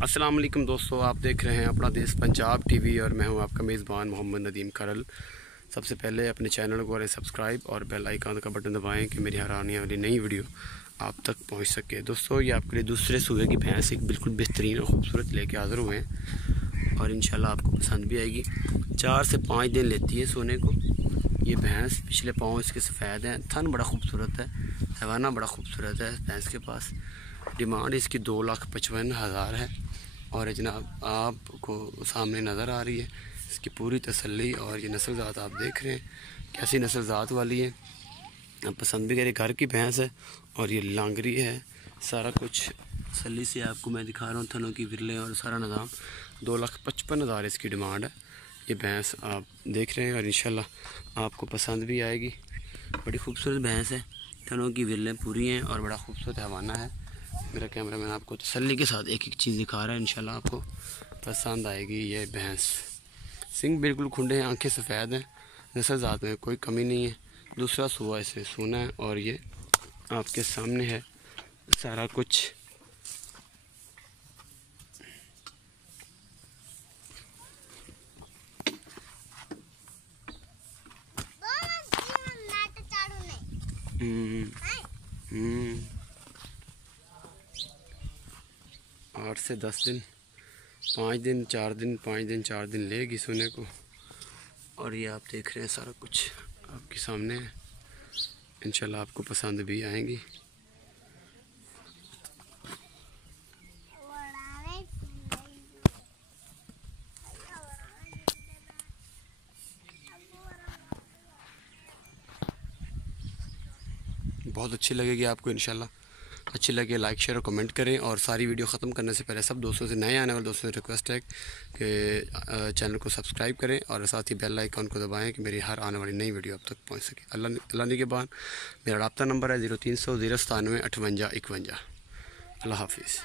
अस्सलाम वालेकुम दोस्तों, आप देख रहे हैं अपना देश पंजाब टीवी और मैं हूं आपका मेज़बान मोहम्मद नदीम करल। सबसे पहले अपने चैनल को करें सब्सक्राइब और बेल आइकन का बटन दबाएं कि मेरी हर आने वाली नई वीडियो आप तक पहुंच सके। दोस्तों, ये आपके लिए दूसरे सूबे की भैंस एक बिल्कुल बेहतरीन और ख़ूबसूरत लेके हाज़िर हुए हैं और इंशाल्लाह आपको पसंद भी आएगी। 4 से 5 दिन लेती है सोने को ये भैंस। पिछले पाँव इसके सफ़ेद हैं, थन बड़ा खूबसूरत है, हैवाना बड़ा खूबसूरत है भैंस के पास। डिमांड इसकी 2,55,000 है और जनाब आपको सामने नज़र आ रही है इसकी पूरी तसल्ली। और ये नस्ल ज़ात आप देख रहे हैं कैसी नस्ल ज़ात वाली है, आप पसंद भी करें। घर की भैंस है और ये लांगरी है। सारा कुछ तसल्ली से आपको मैं दिखा रहा हूँ, थनों की विरले और सारा निज़ाम। 2,55,000 इसकी डिमांड है। ये भैंस आप देख रहे हैं और इंशाल्लाह आपको पसंद भी आएगी। बड़ी खूबसूरत भैंस है, थनों की विरलें पूरी हैं और बड़ा खूबसूरत हवाना है। मेरा कैमरामैन आपको तसल्ली के साथ एक एक चीज़ दिखा रहा है, इंशाल्लाह आपको पसंद आएगी। ये भैंस सिंग बिल्कुल खुंडे हैं, आंखें सफ़ेद हैं, नस्ल ज़ात में कोई कमी नहीं है। दूसरा सूबा इसमें सोना है और ये आपके सामने है सारा कुछ। हम्म 8 से 10 दिन, 5 दिन 4 दिन, 5 दिन 4 दिन लेगी सोने को। और ये आप देख रहे हैं सारा कुछ आपके सामने है, इंशाल्लाह आपको पसंद भी आएंगी। बहुत अच्छी लगेगी आपको इंशाल्लाह। अच्छी लगे लाइक शेयर और कमेंट करें। और सारी वीडियो ख़त्म करने से पहले सब दोस्तों से, नए आने वाले दोस्तों से रिक्वेस्ट है कि चैनल को सब्सक्राइब करें और साथ ही बेल आइकन को दबाएं कि मेरी हर आने वाली नई वीडियो आप तक पहुंच सके। अल्लाह ने के बाद मेरा रब्ता नंबर है 0300 097 58 51। अल्लाह हाफिज़।